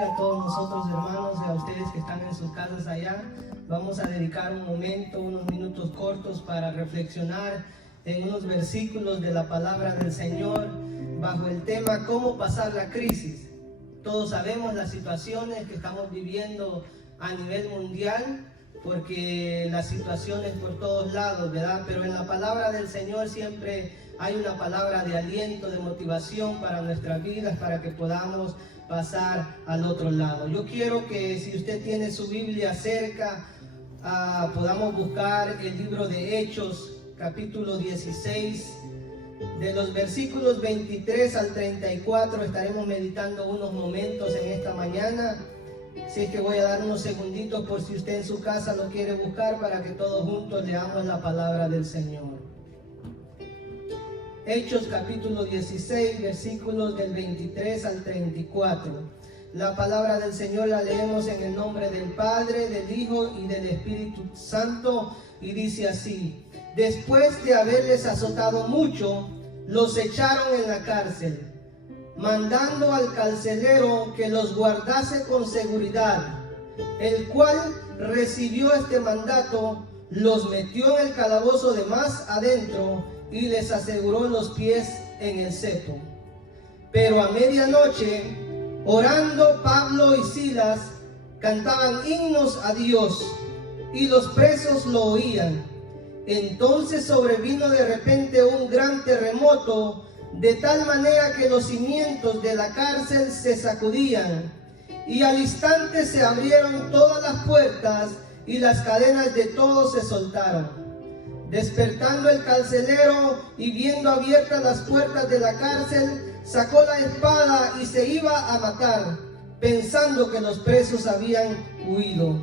bendiga a todos nosotros, hermanos, y a ustedes que están en sus casas allá. Vamos a dedicar un momento, unos minutos cortos para reflexionar en unos versículos de la palabra del Señor bajo el tema ¿cómo pasar la crisis? Todos sabemos las situaciones que estamos viviendo a nivel mundial, porque las situaciones por todos lados, ¿verdad? Pero en la palabra del Señor siempre hay una palabra de aliento, de motivación para nuestras vidas, para que podamos pasar al otro lado. Yo quiero que, si usted tiene su Biblia cerca, podamos buscar el libro de Hechos, capítulo 16, de los versículos 23 al 34. Estaremos meditando unos momentos en esta mañana. Así es que voy a dar unos segunditos por si usted en su casa lo quiere buscar, para que todos juntos leamos la palabra del Señor. Hechos capítulo 16, versículos del 23 al 34. La palabra del Señor la leemos en el nombre del Padre, del Hijo y del Espíritu Santo, y dice así: después de haberles azotado mucho, los echaron en la cárcel, mandando al carcelero que los guardase con seguridad, el cual recibió este mandato, los metió en el calabozo de más adentro y les aseguró los pies en el cepo. Pero a medianoche, orando, Pablo y Silas cantaban himnos a Dios, y los presos lo oían. Entonces sobrevino de repente un gran terremoto, de tal manera que los cimientos de la cárcel se sacudían, y al instante se abrieron todas las puertas y las cadenas de todos se soltaron. Despertando el carcelero y viendo abiertas las puertas de la cárcel, sacó la espada y se iba a matar, pensando que los presos habían huido.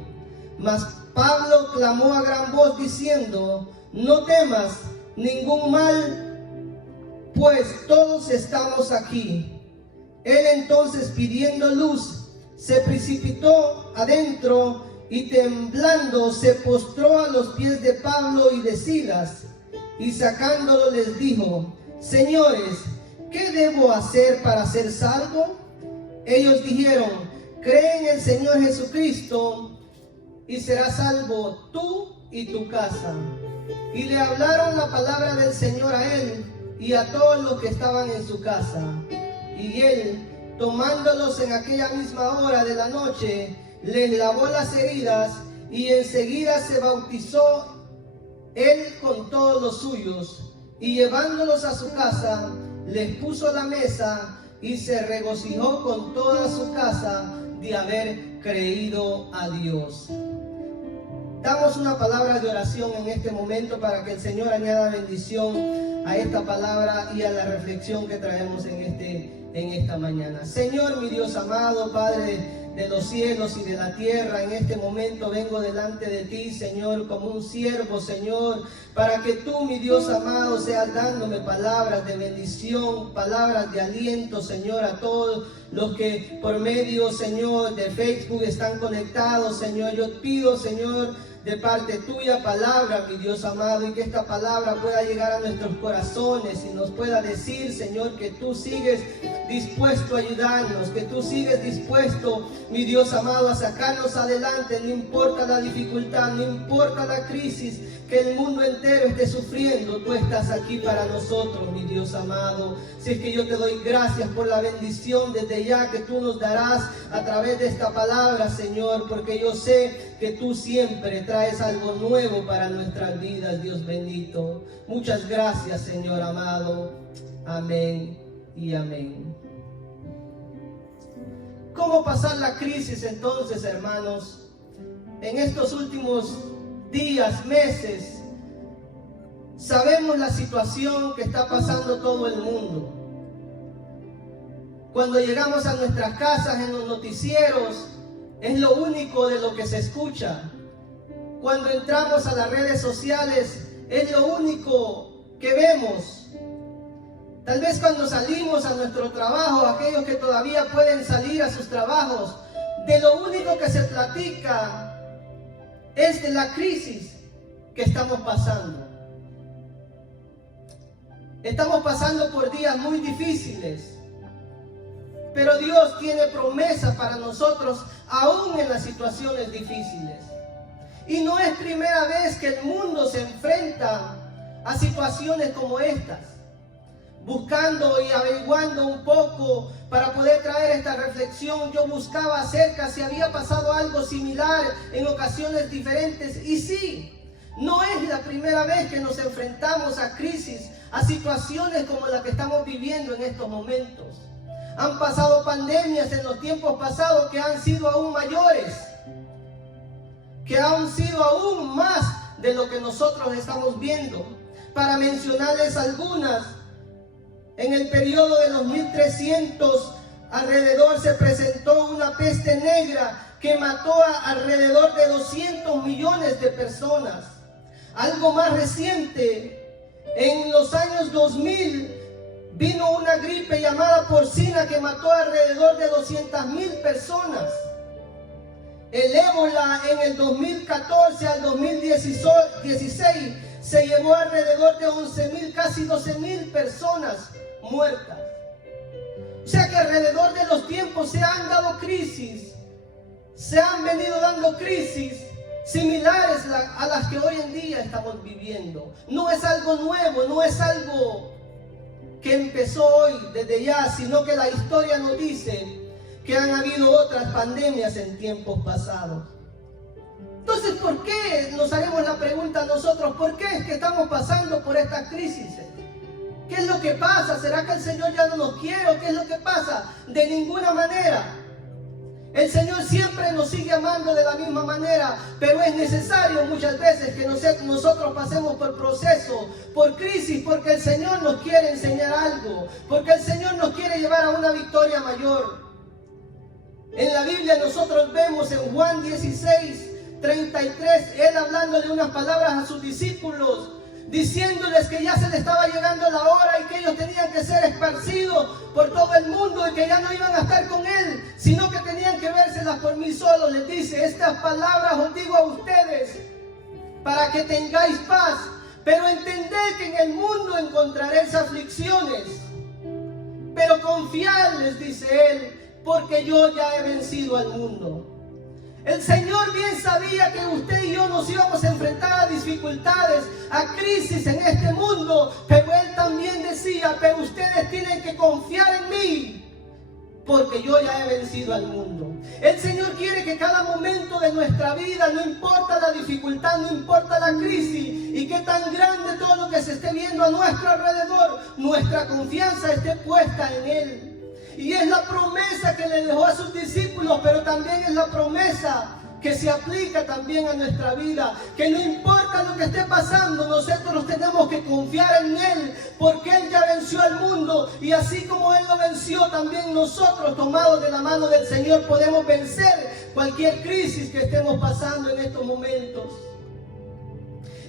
Mas Pablo clamó a gran voz diciendo: no temas ningún mal, pues todos estamos aquí. Él entonces, pidiendo luz, se precipitó adentro y temblando se postró a los pies de Pablo y de Silas, y sacándolo les dijo: señores, ¿qué debo hacer para ser salvo? Ellos dijeron: cree en el Señor Jesucristo y serás salvo tú y tu casa. Y le hablaron la palabra del Señor a él y a todos los que estaban en su casa. Y él, tomándolos en aquella misma hora de la noche, les lavó las heridas, y enseguida se bautizó él con todos los suyos, y llevándolos a su casa, les puso la mesa, y se regocijó con toda su casa de haber creído a Dios. Damos una palabra de oración en este momento para que el Señor añada bendición a esta palabra y a la reflexión que traemos en esta mañana. Señor, mi Dios amado, Padre de los cielos y de la tierra, en este momento vengo delante de ti, Señor, como un siervo, Señor, para que tú, mi Dios amado, seas dándome palabras de bendición, palabras de aliento, Señor, a todos los que por medio, Señor, de Facebook están conectados, Señor. Yo pido, Señor, de parte tuya palabra, mi Dios amado, y que esta palabra pueda llegar a nuestros corazones y nos pueda decir, Señor, que tú sigues dispuesto a ayudarnos, que tú sigues dispuesto, mi Dios amado, a sacarnos adelante. No importa la dificultad, no importa la crisis que el mundo entero esté sufriendo, tú estás aquí para nosotros, mi Dios amado. Si es que yo te doy gracias por la bendición desde ya que tú nos darás a través de esta palabra, Señor, porque yo sé que tú siempre traes algo nuevo para nuestras vidas, Dios bendito. Muchas gracias, Señor amado. Amén y amén. ¿Cómo pasar la crisis entonces, hermanos? En estos últimos días, meses, sabemos la situación que está pasando todo el mundo. Cuando llegamos a nuestras casas, en los noticieros, es lo único de lo que se escucha. Cuando entramos a las redes sociales, es lo único que vemos. Tal vez cuando salimos a nuestro trabajo, aquellos que todavía pueden salir a sus trabajos, de lo único que se platica es de la crisis que estamos pasando. Estamos pasando por días muy difíciles, Pero Dios tiene promesas para nosotros, aún en las situaciones difíciles. Y no es primera vez que el mundo se enfrenta a situaciones como estas. Buscando y averiguando un poco para poder traer esta reflexión, yo buscaba acerca si había pasado algo similar en ocasiones diferentes. Y sí, no es la primera vez que nos enfrentamos a crisis, a situaciones como la que estamos viviendo en estos momentos. Han pasado pandemias en los tiempos pasados que han sido aún mayores, que han sido aún más de lo que nosotros estamos viendo. Para mencionarles algunas, en el periodo de los 1300 alrededor se presentó una peste negra que mató a alrededor de 200 millones de personas. Algo más reciente, en los años 2000 vino una gripe llamada porcina que mató a alrededor de 200,000 personas. El ébola en el 2014 al 2016 se llevó alrededor de 11,000, casi 12,000 personas muertas. O sea que alrededor de los tiempos se han dado crisis, se han venido dando crisis similares a las que hoy en día estamos viviendo. No es algo nuevo, no es algo que empezó hoy desde ya, sino que la historia nos dice que han habido otras pandemias en tiempos pasados. Entonces, ¿por qué nos haremos la pregunta nosotros? ¿Por qué es que estamos pasando por esta crisis? ¿Qué es lo que pasa? ¿Será que el Señor ya no nos quiere o qué es lo que pasa? De ninguna manera. El Señor siempre nos sigue amando de la misma manera, pero es necesario muchas veces que nosotros pasemos por proceso, por crisis, porque el Señor nos quiere enseñar algo, porque el Señor nos quiere llevar a una victoria mayor. En la Biblia nosotros vemos en Juan 16:33, Él hablándole unas palabras a sus discípulos, diciéndoles que ya se le estaba llegando la hora y que ellos tenían que ser esparcidos por todo el mundo y que ya no iban a estar con Él, sino que tenían que vérselas por mí solo. Les dice, estas palabras os digo a ustedes para que tengáis paz, pero entended que en el mundo encontraréis aflicciones, pero confiad, les dice Él, porque yo ya he vencido al mundo. El Señor bien sabía que usted y yo nos íbamos a enfrentar a dificultades, a crisis en este mundo, pero Él también decía, pero ustedes tienen que confiar en mí, porque yo ya he vencido al mundo. El Señor quiere que cada momento de nuestra vida, no importa la dificultad, no importa la crisis, y que tan grande todo lo que se esté viendo a nuestro alrededor, nuestra confianza esté puesta en Él. Y es la promesa que le dejó a sus discípulos, pero también es la promesa que se aplica también a nuestra vida. Que no importa lo que esté pasando, nosotros tenemos que confiar en Él, porque Él ya venció al mundo. Y así como Él lo venció, también nosotros, tomados de la mano del Señor, podemos vencer cualquier crisis que estemos pasando en estos momentos.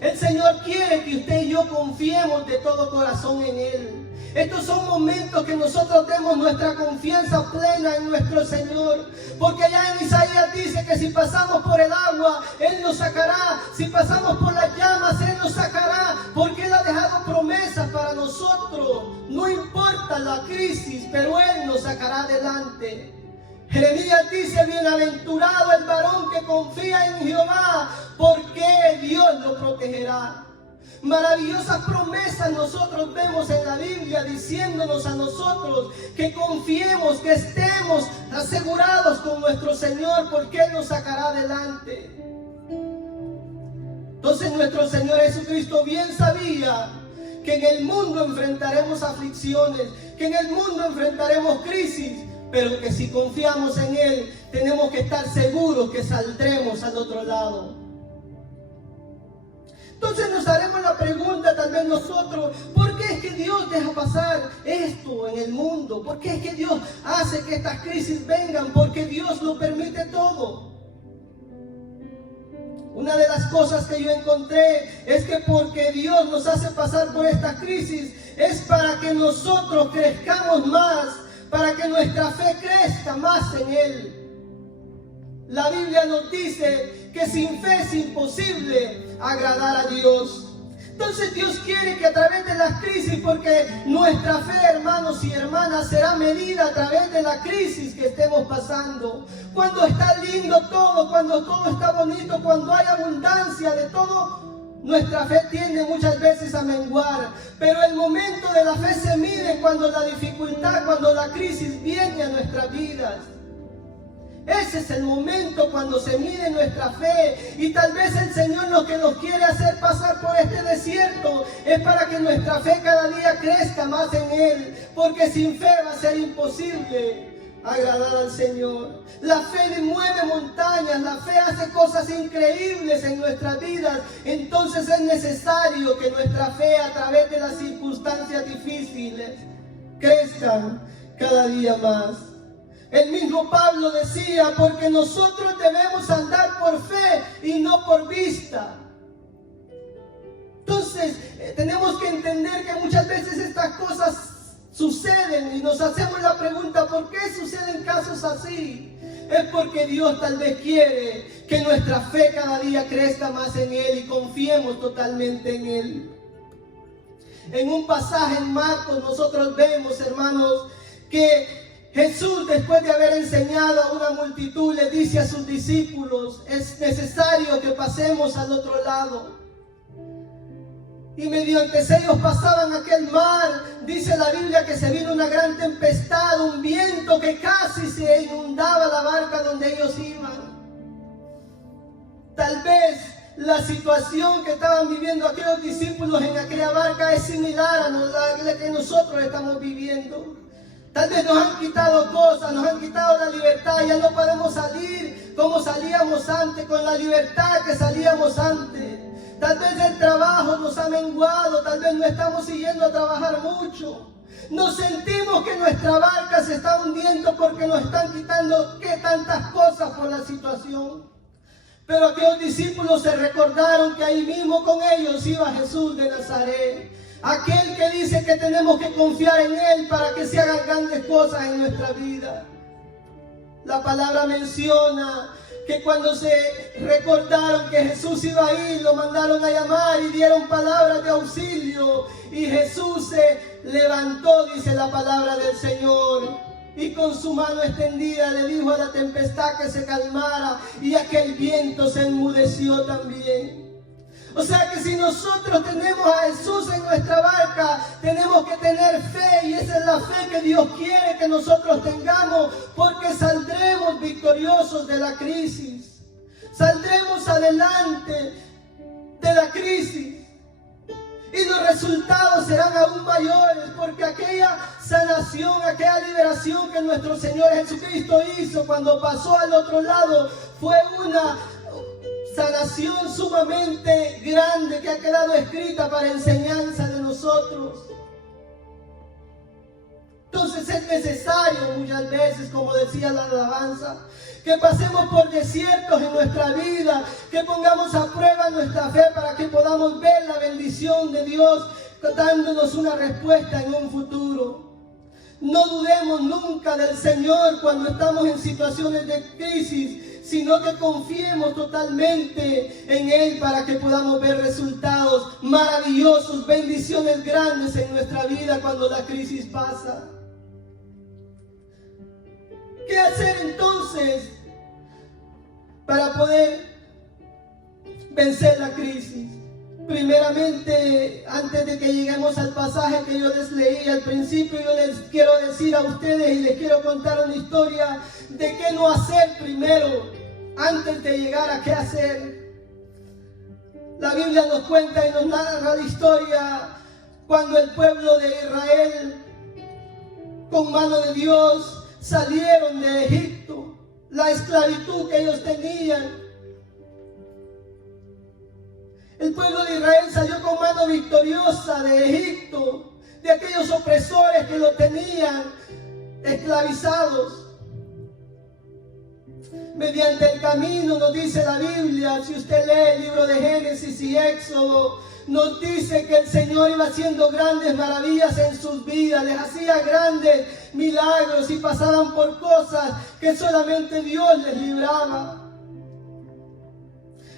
El Señor quiere que usted y yo confiemos de todo corazón en Él. Estos son momentos que nosotros demos nuestra confianza plena en nuestro Señor. Porque allá en Isaías dice que si pasamos por el agua, Él nos sacará. Si pasamos por las llamas, Él nos sacará. Porque Él ha dejado promesas para nosotros. No importa la crisis, pero Él nos sacará adelante. Jeremías dice, bienaventurado el varón que confía en Jehová, porque Dios lo protegerá. Maravillosas promesas nosotros vemos en la Biblia diciéndonos a nosotros que confiemos, que estemos asegurados con nuestro Señor, porque Él nos sacará adelante. Entonces nuestro Señor Jesucristo bien sabía que en el mundo enfrentaremos aflicciones, que en el mundo enfrentaremos crisis, pero que si confiamos en Él, tenemos que estar seguros que saldremos al otro lado. Entonces nos haremos la pregunta tal vez nosotros, ¿por qué es que Dios deja pasar esto en el mundo? ¿Por qué es que Dios hace que estas crisis vengan? Porque Dios lo permite todo. Una de las cosas que yo encontré es que porque Dios nos hace pasar por esta crisis es para que nosotros crezcamos más, para que nuestra fe crezca más en Él. La Biblia nos dice que sin fe es imposible agradar a Dios. Entonces Dios quiere que a través de las crisis, porque nuestra fe, hermanos y hermanas, será medida a través de la crisis que estemos pasando. Cuando está lindo todo, cuando todo está bonito, cuando hay abundancia de todo, nuestra fe tiende muchas veces a menguar. Pero el momento de la fe se mide cuando la dificultad, cuando la crisis viene a nuestras vidas. Ese es el momento cuando se mide nuestra fe. Y tal vez el Señor lo que nos quiere hacer pasar por este desierto es para que nuestra fe cada día crezca más en Él. Porque sin fe va a ser imposible agradar al Señor. La fe mueve montañas, la fe hace cosas increíbles en nuestras vidas. Entonces es necesario que nuestra fe a través de las circunstancias difíciles crezcan cada día más. El mismo Pablo decía, porque nosotros debemos andar por fe y no por vista. Entonces, tenemos que entender que muchas veces estas cosas suceden y nos hacemos la pregunta, ¿por qué suceden casos así? Es porque Dios tal vez quiere que nuestra fe cada día crezca más en Él y confiemos totalmente en Él. En un pasaje en Marcos nosotros vemos, hermanos, que Jesús, después de haber enseñado a una multitud, le dice a sus discípulos, es necesario que pasemos al otro lado. Y mediante ellos pasaban aquel mar, dice la Biblia que se vino una gran tempestad, un viento que casi se inundaba la barca donde ellos iban. Tal vez la situación que estaban viviendo aquellos discípulos en aquella barca es similar a la que nosotros estamos viviendo. Tal vez nos han quitado cosas, nos han quitado la libertad, ya no podemos salir como salíamos antes, con la libertad que salíamos antes. Tal vez el trabajo nos ha menguado, tal vez no estamos siguiendo a trabajar mucho. Nos sentimos que nuestra barca se está hundiendo porque nos están quitando tantas cosas por la situación. Pero aquellos discípulos se recordaron que ahí mismo con ellos iba Jesús de Nazaret. Aquel que dice que tenemos que confiar en Él para que se hagan grandes cosas en nuestra vida. La palabra menciona que cuando se recordaron que Jesús iba a ir, lo mandaron a llamar y dieron palabras de auxilio. Y Jesús se levantó, dice la palabra del Señor, y con su mano extendida le dijo a la tempestad que se calmara, y aquel viento se enmudeció también. O sea que si nosotros tenemos a Jesús en nuestra barca, tenemos que tener fe, y esa es la fe que Dios quiere que nosotros tengamos, porque saldremos victoriosos de la crisis. Saldremos adelante de la crisis. Y los resultados serán aún mayores, porque aquella sanación, aquella liberación que nuestro Señor Jesucristo hizo cuando pasó al otro lado, fue una sanación sumamente grande que ha quedado escrita para enseñanza de nosotros. Entonces es necesario muchas veces, como decía la alabanza, que pasemos por desiertos en nuestra vida, que pongamos a prueba nuestra fe para que podamos ver la bendición de Dios dándonos una respuesta en un futuro. No dudemos nunca del Señor cuando estamos en situaciones de crisis, sino que confiemos totalmente en Él para que podamos ver resultados maravillosos, bendiciones grandes en nuestra vida cuando la crisis pasa. ¿Qué hacer entonces para poder vencer la crisis? Primeramente, antes de que lleguemos al pasaje que yo les leí al principio, yo les quiero decir a ustedes y les quiero contar una historia de qué no hacer primero, antes de llegar a qué hacer. La Biblia nos cuenta y nos narra la historia cuando el pueblo de Israel, con mano de Dios, salieron de Egipto, la esclavitud que ellos tenían. El pueblo de Israel salió con mano victoriosa de Egipto, de aquellos opresores que lo tenían esclavizados. Mediante el camino, nos dice la Biblia, si usted lee el libro de Génesis y Éxodo, nos dice que el Señor iba haciendo grandes maravillas en sus vidas, les hacía grandes milagros y pasaban por cosas que solamente Dios les libraba.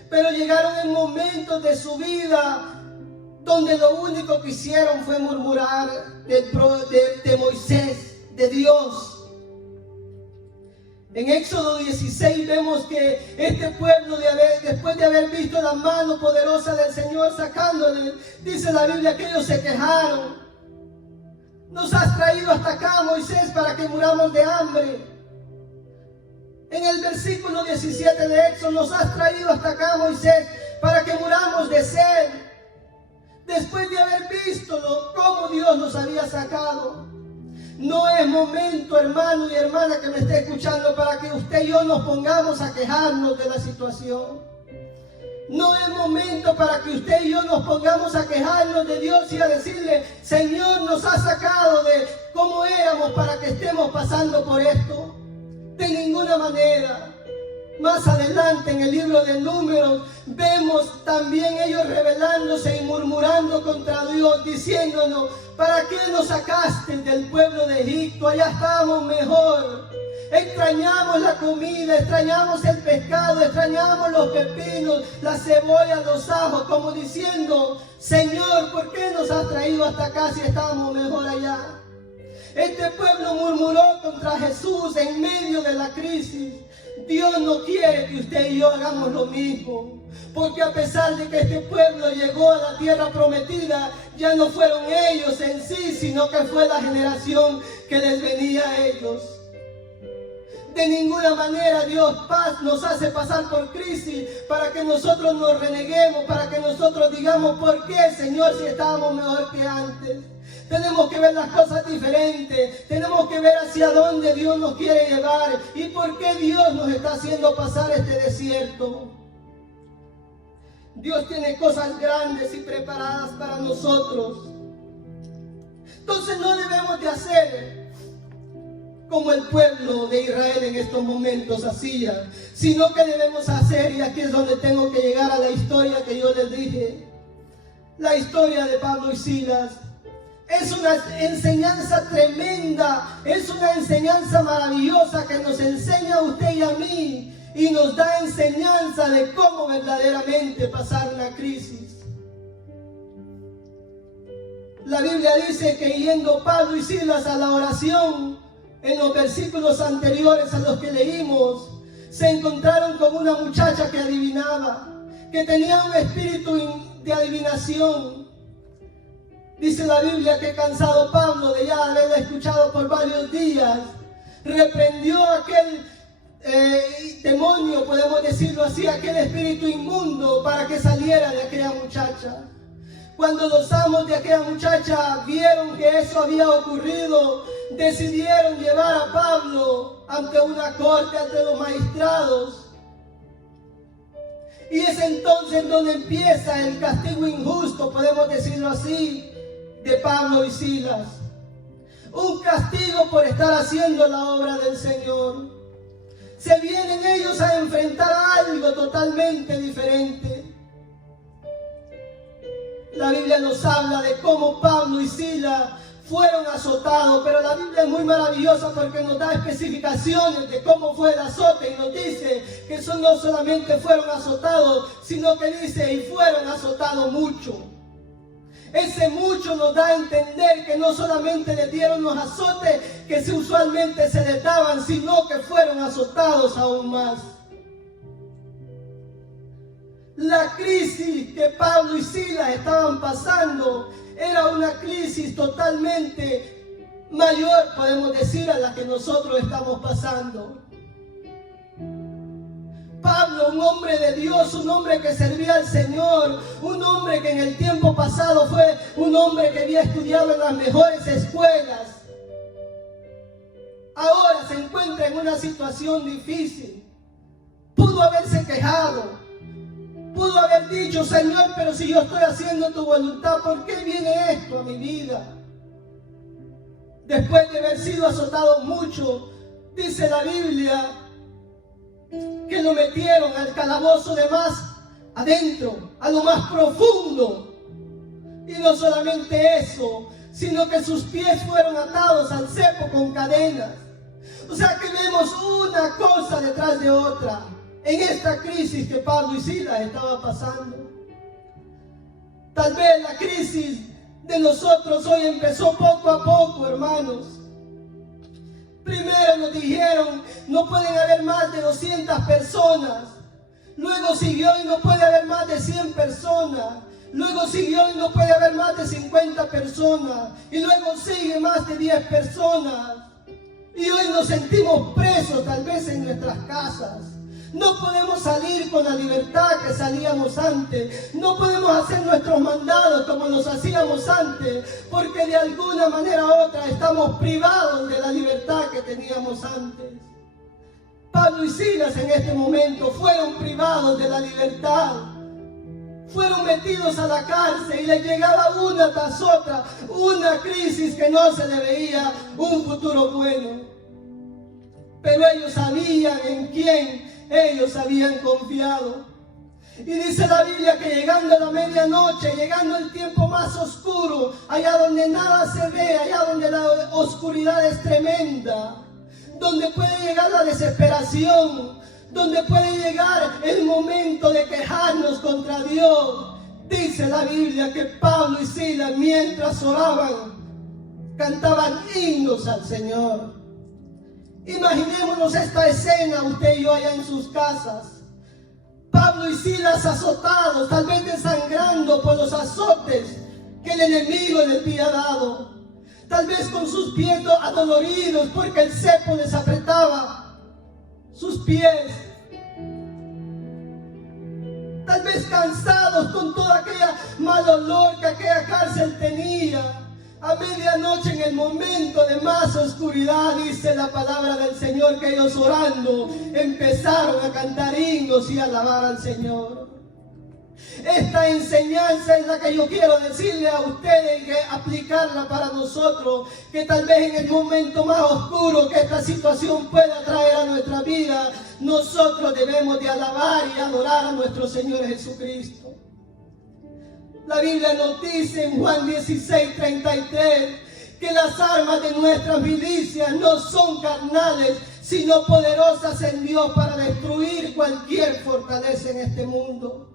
Pero llegaron en momentos de su vida donde lo único que hicieron fue murmurar de Moisés, de Dios. En Éxodo 16 vemos que este pueblo, después de haber visto la mano poderosa del Señor sacándole, dice la Biblia que ellos se quejaron. Nos has traído hasta acá, Moisés, para que muramos de hambre. En el versículo 17 de Éxodo, nos has traído hasta acá, Moisés, para que muramos de sed. Después de haber visto cómo Dios nos había sacado. No es momento, hermano y hermana que me esté escuchando, para que usted y yo nos pongamos a quejarnos de la situación. No es momento para que usted y yo nos pongamos a quejarnos de Dios y a decirle: Señor, nos ha sacado de cómo éramos para que estemos pasando por esto. De ninguna manera. Más adelante en el libro de Números vemos también ellos rebelándose y murmurando contra Dios, diciéndonos: ¿para qué nos sacaste del pueblo de Egipto? Allá estábamos mejor. Extrañamos la comida, extrañamos el pescado, extrañamos los pepinos, la cebolla, los ajos, como diciendo: Señor, ¿por qué nos has traído hasta acá si estábamos mejor allá? Este pueblo murmuró contra Jesús en medio de la crisis. Dios no quiere que usted y yo hagamos lo mismo, porque a pesar de que este pueblo llegó a la tierra prometida, ya no fueron ellos en sí, sino que fue la generación que les venía a ellos. De ninguna manera Dios nos hace pasar por crisis para que nosotros nos reneguemos, para que nosotros digamos: ¿por qué, Señor, si estábamos mejor que antes? Tenemos que ver las cosas diferentes. Tenemos que ver hacia dónde Dios nos quiere llevar y por qué Dios nos está haciendo pasar este desierto. Dios tiene cosas grandes y preparadas para nosotros. Entonces no debemos de hacer como el pueblo de Israel en estos momentos hacía, sino que debemos hacer, y aquí es donde tengo que llegar a la historia que yo les dije, la historia de Pablo y Silas. Es una enseñanza tremenda, es una enseñanza maravillosa que nos enseña a usted y a mí y nos da enseñanza de cómo verdaderamente pasar una crisis. La Biblia dice que yendo Pablo y Silas a la oración, en los versículos anteriores a los que leímos, se encontraron con una muchacha que adivinaba, que tenía un espíritu de adivinación. Dice la Biblia que cansado Pablo de ya haberla escuchado por varios días, reprendió a aquel demonio, podemos decirlo así, aquel espíritu inmundo, para que saliera de aquella muchacha. Cuando los amos de aquella muchacha vieron que eso había ocurrido, decidieron llevar a Pablo ante una corte, ante los magistrados. Y es entonces donde empieza el castigo injusto, podemos decirlo así, de Pablo y Silas. Un castigo por estar haciendo la obra del Señor. Se vienen ellos a enfrentar a algo totalmente diferente. La Biblia nos habla de cómo Pablo y Silas fueron azotados, pero la Biblia es muy maravillosa porque nos da especificaciones de cómo fue el azote y nos dice que no solamente fueron azotados, sino que dice: y fueron azotados mucho. Ese mucho nos da a entender que no solamente les dieron los azotes que usualmente se les daban, sino que fueron azotados aún más. La crisis que Pablo y Silas estaban pasando era una crisis totalmente mayor, podemos decir, a la que nosotros estamos pasando. Pablo, un hombre de Dios, un hombre que servía al Señor, un hombre que en el tiempo pasado fue un hombre que había estudiado en las mejores escuelas, ahora se encuentra en una situación difícil. Pudo haberse quejado, pudo haber dicho: Señor, pero si yo estoy haciendo tu voluntad, ¿por qué viene esto a mi vida? Después de haber sido azotado mucho, dice la Biblia que lo metieron al calabozo de más adentro, a lo más profundo. Y no solamente eso, sino que sus pies fueron atados al cepo con cadenas. O sea que vemos una cosa detrás de otra en esta crisis que Pablo y Silas estaban pasando. Tal vez la crisis de nosotros hoy empezó poco a poco, hermanos. Primero nos dijeron, no pueden haber más de 200 personas. Luego siguió y no puede haber más de 100 personas. Luego siguió y no puede haber más de 50 personas. Y luego sigue más de 10 personas. Y hoy nos sentimos presos tal vez en nuestras casas. No podemos salir con la libertad que salíamos antes. No podemos hacer nuestros mandados como los hacíamos antes, porque de alguna manera u otra estamos privados de la libertad que teníamos antes. Pablo y Silas en este momento fueron privados de la libertad. Fueron metidos a la cárcel y les llegaba una tras otra, una crisis que no se le veía un futuro bueno. Pero ellos sabían en quién ellos habían confiado. Y dice la Biblia que llegando a la medianoche, llegando el tiempo más oscuro, allá donde nada se ve, allá donde la oscuridad es tremenda, donde puede llegar la desesperación, donde puede llegar el momento de quejarnos contra Dios, dice la Biblia que Pablo y Silas, mientras oraban, cantaban himnos al Señor. Imaginémonos esta escena, usted y yo allá en sus casas. Pablo y Silas azotados, tal vez desangrando por los azotes que el enemigo les había dado. Tal vez con sus pies adoloridos porque el cepo les apretaba sus pies. Tal vez cansados con toda aquella mal olor que aquella cárcel tenía. A medianoche, en el momento de más oscuridad, dice la palabra del Señor que ellos orando empezaron a cantar himnos y a alabar al Señor. Esta enseñanza es la que yo quiero decirle a ustedes y que aplicarla para nosotros, que tal vez en el momento más oscuro que esta situación pueda traer a nuestra vida, nosotros debemos de alabar y adorar a nuestro Señor Jesucristo. La Biblia nos dice en Juan 16:33 que las armas de nuestras milicias no son carnales, sino poderosas en Dios para destruir cualquier fortaleza en este mundo.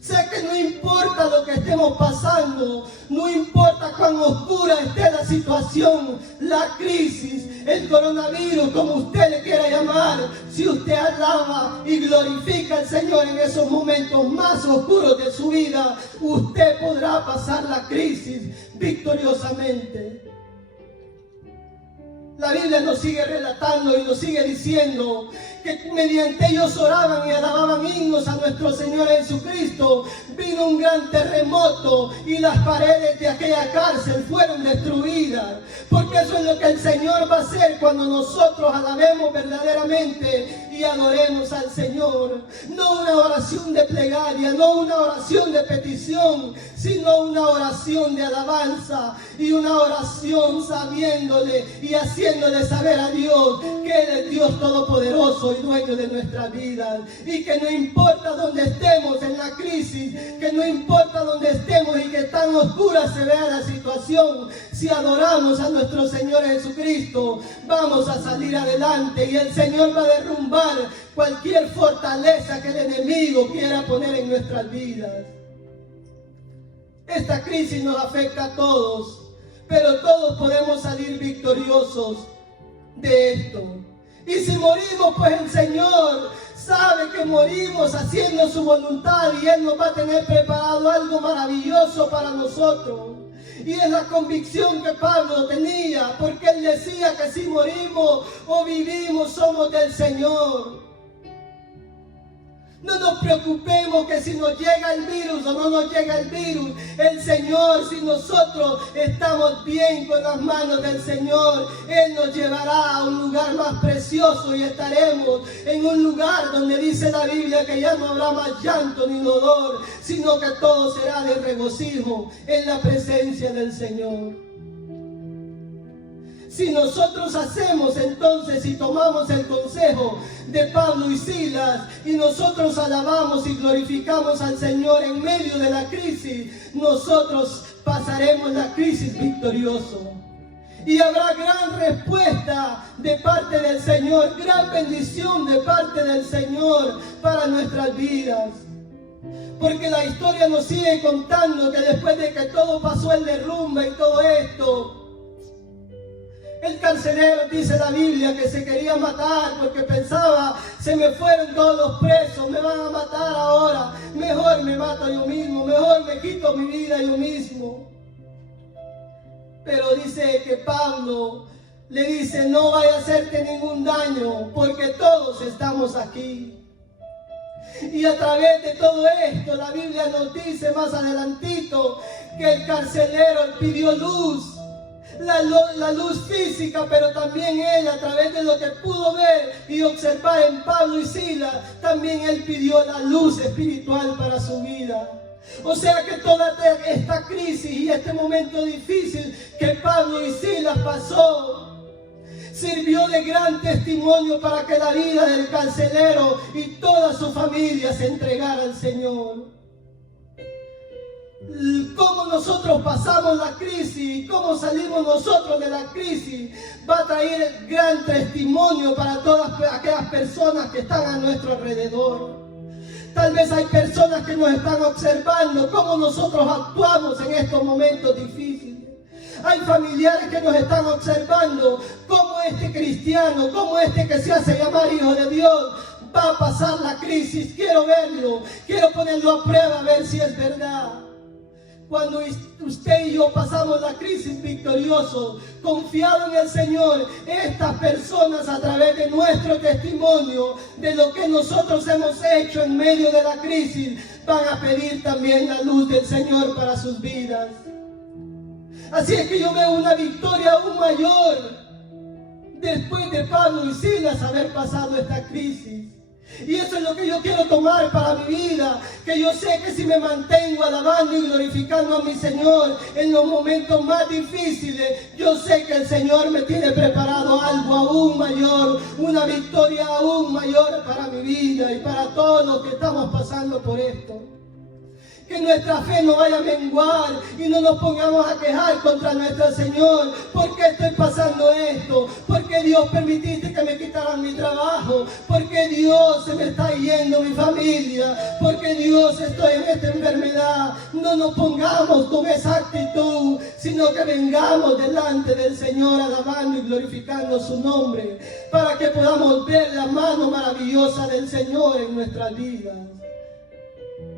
Sé que no importa lo que estemos pasando, no importa cuán oscura esté la situación, la crisis, el coronavirus, como usted le quiera llamar, si usted alaba y glorifica al Señor en esos momentos más oscuros de su vida, usted podrá pasar la crisis victoriosamente. La Biblia nos sigue relatando y nos sigue diciendo que mediante ellos oraban y alababan himnos a nuestro Señor Jesucristo, vino un gran terremoto y las paredes de aquella cárcel fueron destruidas. Porque eso es lo que el Señor va a hacer cuando nosotros alabemos verdaderamente y adoremos al Señor. No una oración de plegaria, no una oración de petición, sino una oración de alabanza y una oración sabiéndole y haciéndole saber a Dios que Él es Dios todopoderoso y dueño de nuestras vidas, y que no importa donde estemos en la crisis, que no importa donde estemos y que tan oscura se vea la situación, si adoramos a nuestro Señor Jesucristo, vamos a salir adelante y el Señor va a derrumbar cualquier fortaleza que el enemigo quiera poner en nuestras vidas. Esta crisis nos afecta a todos, pero todos podemos salir victoriosos de esto. Y si morimos, pues el Señor sabe que morimos haciendo su voluntad y Él nos va a tener preparado algo maravilloso para nosotros. Y es la convicción que Pablo tenía, porque él decía que si morimos o vivimos somos del Señor. No nos preocupemos que si nos llega el virus o no nos llega el virus. El Señor, si nosotros estamos bien con las manos del Señor, Él nos llevará a un lugar más precioso y estaremos en un lugar donde dice la Biblia que ya no habrá más llanto ni dolor, sino que todo será de regocijo en la presencia del Señor. Si nosotros hacemos entonces y tomamos el consejo de Pablo y Silas y nosotros alabamos y glorificamos al Señor en medio de la crisis, nosotros pasaremos la crisis victorioso. Y habrá gran respuesta de parte del Señor, gran bendición de parte del Señor para nuestras vidas. Porque la historia nos sigue contando que después de que todo pasó, el derrumbe y todo esto, el carcelero, dice la Biblia, que se quería matar porque pensaba, se me fueron todos los presos, me van a matar ahora, mejor me mato yo mismo, mejor me quito mi vida yo mismo. Pero dice que Pablo le dice, no vaya a hacerte ningún daño, porque todos estamos aquí. Y a través de todo esto, la Biblia nos dice más adelantito que el carcelero pidió luz, la luz física, pero también él, a través de lo que pudo ver y observar en Pablo y Silas, también él pidió la luz espiritual para su vida. O sea que toda esta crisis y este momento difícil que Pablo y Silas pasó, sirvió de gran testimonio para que la vida del carcelero y toda su familia se entregara al Señor. Cómo nosotros pasamos la crisis, cómo salimos nosotros de la crisis, va a traer gran testimonio para todas aquellas personas que están a nuestro alrededor. Tal vez hay personas que nos están observando cómo nosotros actuamos en estos momentos difíciles. Hay familiares que nos están observando cómo este cristiano, cómo este que se hace llamar hijo de Dios, va a pasar la crisis. Quiero verlo, quiero ponerlo a prueba a ver si es verdad. Cuando usted y yo pasamos la crisis victoriosos, confiado en el Señor, estas personas a través de nuestro testimonio, de lo que nosotros hemos hecho en medio de la crisis, van a pedir también la luz del Señor para sus vidas. Así es que yo veo una victoria aún mayor después de Pablo y Silas haber pasado esta crisis. Y eso es lo que yo quiero tomar para mi vida, que yo sé que si me mantengo alabando y glorificando a mi Señor en los momentos más difíciles, yo sé que el Señor me tiene preparado algo aún mayor, una victoria aún mayor para mi vida y para todos los que estamos pasando por esto. Que nuestra fe no vaya a menguar y no nos pongamos a quejar contra nuestro Señor. ¿Por qué estoy pasando esto? ¿Por qué Dios permitiste que me quitaran mi trabajo? ¿Por qué Dios se me está yendo mi familia? ¿Por qué Dios estoy en esta enfermedad? No nos pongamos con esa actitud, sino que vengamos delante del Señor alabando y glorificando su nombre, para que podamos ver la mano maravillosa del Señor en nuestras vidas.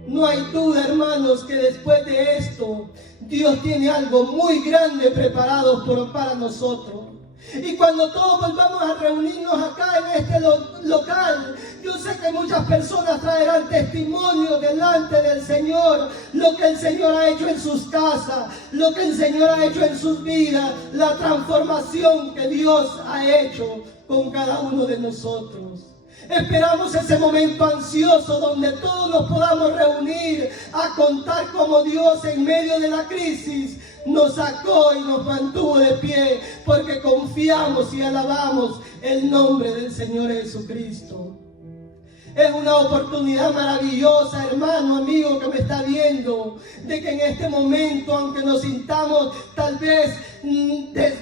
No hay duda, hermanos, que después de esto, Dios tiene algo muy grande preparado para nosotros. Y cuando todos volvamos a reunirnos acá en este local, yo sé que muchas personas traerán testimonio delante del Señor, lo que el Señor ha hecho en sus casas, lo que el Señor ha hecho en sus vidas, la transformación que Dios ha hecho con cada uno de nosotros. Esperamos ese momento ansioso donde todos nos podamos reunir a contar cómo Dios en medio de la crisis nos sacó y nos mantuvo de pie, porque confiamos y alabamos el nombre del Señor Jesucristo. Es una oportunidad maravillosa, hermano, amigo que me está viendo, de que en este momento, aunque nos sintamos tal vez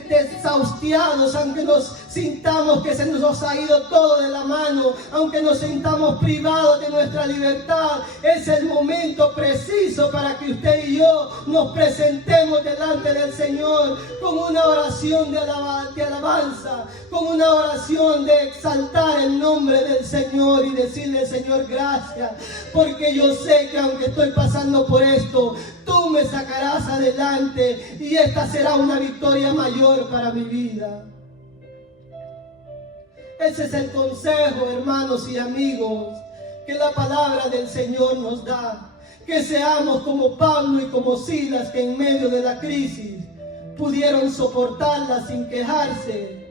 desahuciados, aunque nos sintamos que se nos ha ido todo de la mano, aunque nos sintamos privados de nuestra libertad, es el momento preciso para que usted y yo nos presentemos delante del Señor con una oración de alabanza, con una oración de exaltar el nombre del Señor y decirle: Señor, gracias, porque yo sé que aunque estoy pasando por esto, tú me sacarás adelante y esta será una victoria mayor para mi vida. Ese es el consejo, hermanos y amigos, que la palabra del Señor nos da. Que seamos como Pablo y como Silas, que en medio de la crisis pudieron soportarla sin quejarse,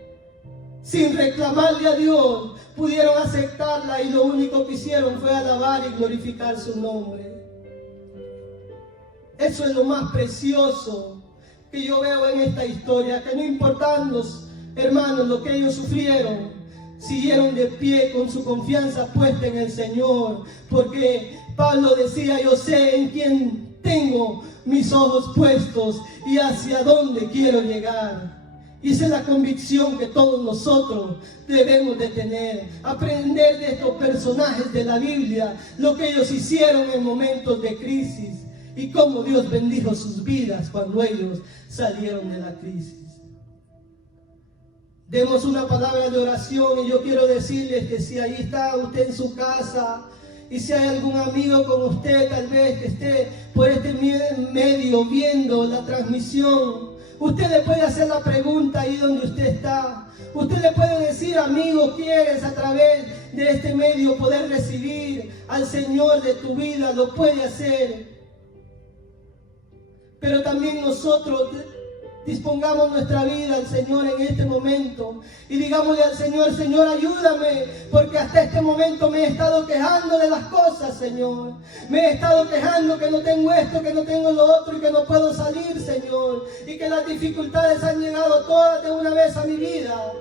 sin reclamarle a Dios, pudieron aceptarla y lo único que hicieron fue alabar y glorificar su nombre. Eso es lo más precioso que yo veo en esta historia, que no importando, hermanos, lo que ellos sufrieron, siguieron de pie con su confianza puesta en el Señor, porque Pablo decía: yo sé en quién tengo mis ojos puestos y hacia dónde quiero llegar. Y esa es la convicción que todos nosotros debemos de tener. Aprender de estos personajes de la Biblia, lo que ellos hicieron en momentos de crisis y cómo Dios bendijo sus vidas cuando ellos salieron de la crisis. Demos una palabra de oración y yo quiero decirles que si ahí está usted en su casa y si hay algún amigo con usted tal vez que esté por este medio viendo la transmisión, usted le puede hacer la pregunta ahí donde usted está. Usted le puede decir, amigo, ¿quieres a través de este medio poder recibir al Señor de tu vida? Lo puede hacer. Pero también nosotros dispongamos nuestra vida al Señor en este momento y digámosle al Señor, Señor, ayúdame, porque hasta este momento me he estado quejando de las cosas, Señor. Me he estado quejando que no tengo esto, que no tengo lo otro y que no puedo salir, Señor. Y que las dificultades han llegado todas de una vez a mi vida.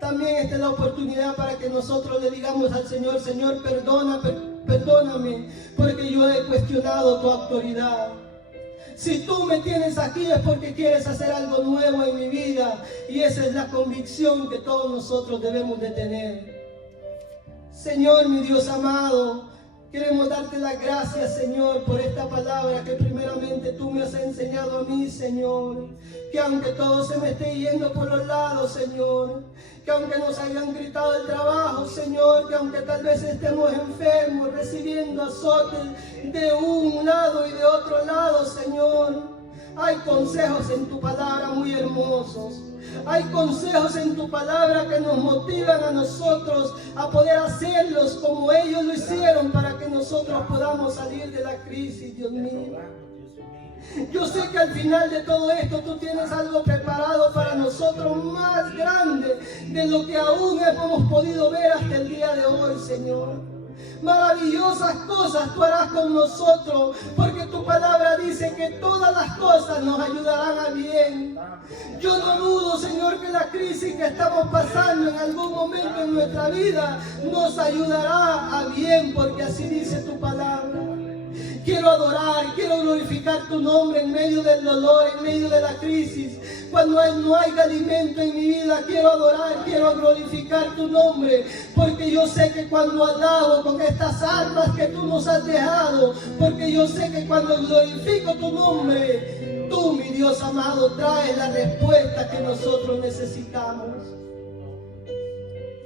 También esta es la oportunidad para que nosotros le digamos al Señor, Señor, perdóname, porque yo he cuestionado tu autoridad. Si tú me tienes aquí es porque quieres hacer algo nuevo en mi vida. Y esa es la convicción que todos nosotros debemos de tener. Señor, mi Dios amado, queremos darte las gracias, Señor, por esta palabra que primeramente tú me has enseñado a mí, Señor. Que aunque todo se me esté yendo por los lados, Señor, que aunque nos hayan gritado el trabajo, Señor, que aunque tal vez estemos enfermos, recibiendo azotes de un lado y de otro lado, Señor, hay consejos en tu palabra muy hermosos. Hay consejos en tu palabra que nos motivan a nosotros a poder hacerlos como ellos lo hicieron para que nosotros podamos salir de la crisis, Dios mío. Yo sé que al final de todo esto tú tienes algo preparado para nosotros más grande de lo que aún hemos podido ver hasta el día de hoy, Señor. Maravillosas cosas tú harás con nosotros, porque tu palabra dice que todas las cosas nos ayudarán a bien. Yo no dudo, Señor, que la crisis que estamos pasando en algún momento en nuestra vida nos ayudará a bien, porque así dice tu palabra. Quiero adorar, quiero glorificar tu nombre en medio del dolor, en medio de la crisis. Cuando no hay alimento en mi vida, quiero adorar, quiero glorificar tu nombre. Porque yo sé que cuando alabo con estas armas que tú nos has dejado, porque yo sé que cuando glorifico tu nombre, tú, mi Dios amado, traes la respuesta que nosotros necesitamos.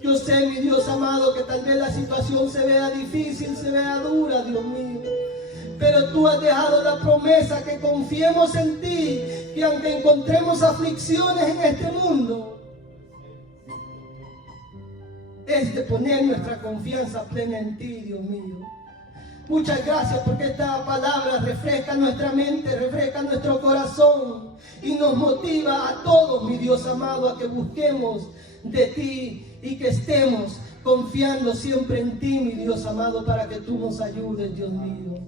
Yo sé, mi Dios amado, que tal vez la situación se vea difícil, se vea dura, Dios mío. Pero tú has dejado la promesa que confiemos en ti, que aunque encontremos aflicciones en este mundo, es de poner nuestra confianza plena en ti, Dios mío. Muchas gracias porque esta palabra refresca nuestra mente, refresca nuestro corazón y nos motiva a todos, mi Dios amado, a que busquemos de ti y que estemos confiando siempre en ti, mi Dios amado, para que tú nos ayudes, Dios mío.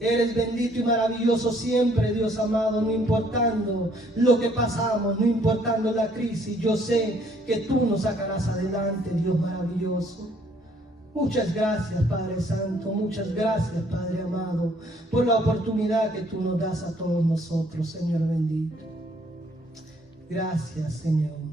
Eres bendito y maravilloso siempre, Dios amado, no importando lo que pasamos, no importando la crisis. Yo sé que tú nos sacarás adelante, Dios maravilloso. Muchas gracias, Padre Santo, muchas gracias, Padre amado, por la oportunidad que tú nos das a todos nosotros, Señor bendito. Gracias, Señor.